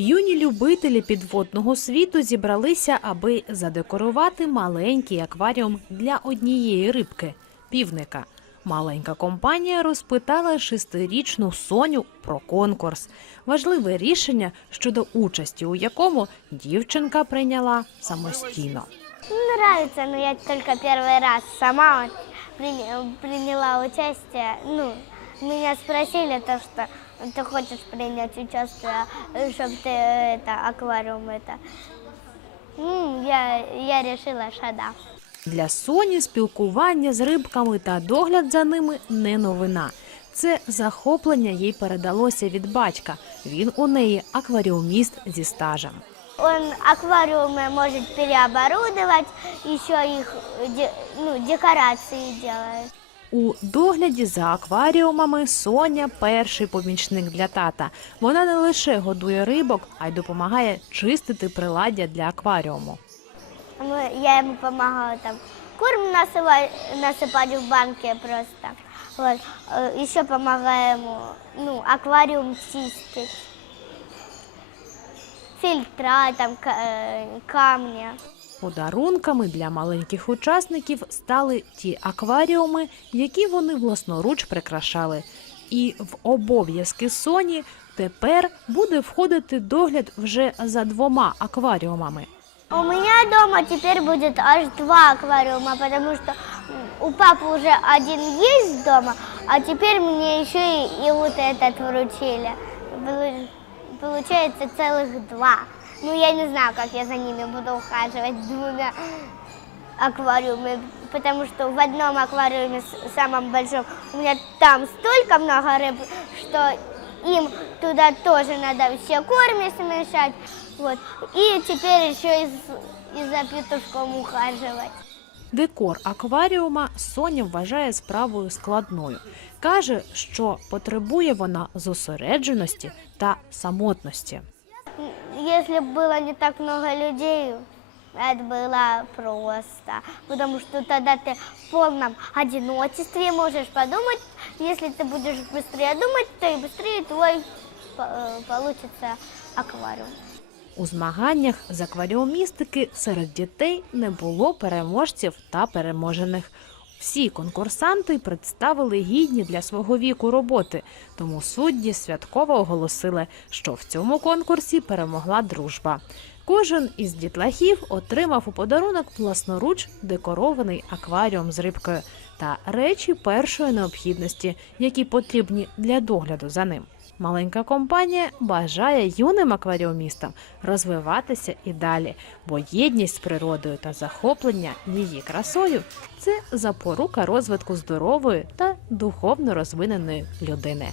Юні любителі підводного світу зібралися, аби задекорувати маленький акваріум для однієї рибки – півника. Маленька компанія розпитала 6-річну Соню про конкурс. Важливе рішення, щодо участі у якому дівчинка прийняла самостійно. Нравится, но я только первый раз сама приняла участие. Меня спросили то, что ты хочешь принять участие, чтобы ты аквариум я решила, что да. Для Соні спілкування з рибками та догляд за ними не новина. Це захоплення їй передалося від батька. Він у неї акваріуміст зі стажем. Он аквариумы может переоборудовать, еще их декорации делает. У догляді за акваріумами Соня – перший помічник для тата. Вона не лише годує рибок, а й допомагає чистити приладдя для акваріуму. Я ему помогала корм насыпать в банке просто. Вот. Еще помогаю ему аквариум чистить, фильтра, камни. Подарунками для маленьких учасників стали ті акваріуми, які вони власноруч прикрашали. І в обов'язки Соні тепер буде входити догляд вже за 2 акваріумами. У меня дома теперь будет аж 2 аквариума, потому что у папы уже один есть дома, а теперь мне еще и вот этот вручили. Получается целых 2. Я не знаю, как я за ними буду ухаживать, 2 аквариумами, потому что в одном аквариуме, самом большом, у меня там столько много рыб, что им туда тоже надо все корми смешать. Вот. И теперь еще и за петушком ухаживать. Декор акваріума Соня вважає справою складною. Каже, що потребує вона зосередженості та самотності. Если бы было не так много людей, это было просто. Потому что тогда ты в полном одиночестве можешь подумать. Если ты будешь быстрее думать, то и быстрее твой получится аквариум. У змаганнях з акваріумістики серед дітей не було переможців та переможених. Всі конкурсанти представили гідні для свого віку роботи, тому судді святково оголосили, що в цьому конкурсі перемогла дружба. Кожен із дітлахів отримав у подарунок власноруч декорований акваріум з рибкою та речі першої необхідності, які потрібні для догляду за ним. Маленька компанія бажає юним акваріумістам розвиватися і далі, бо єдність з природою та захоплення її красою – це запорука розвитку здорової та духовно розвиненої людини.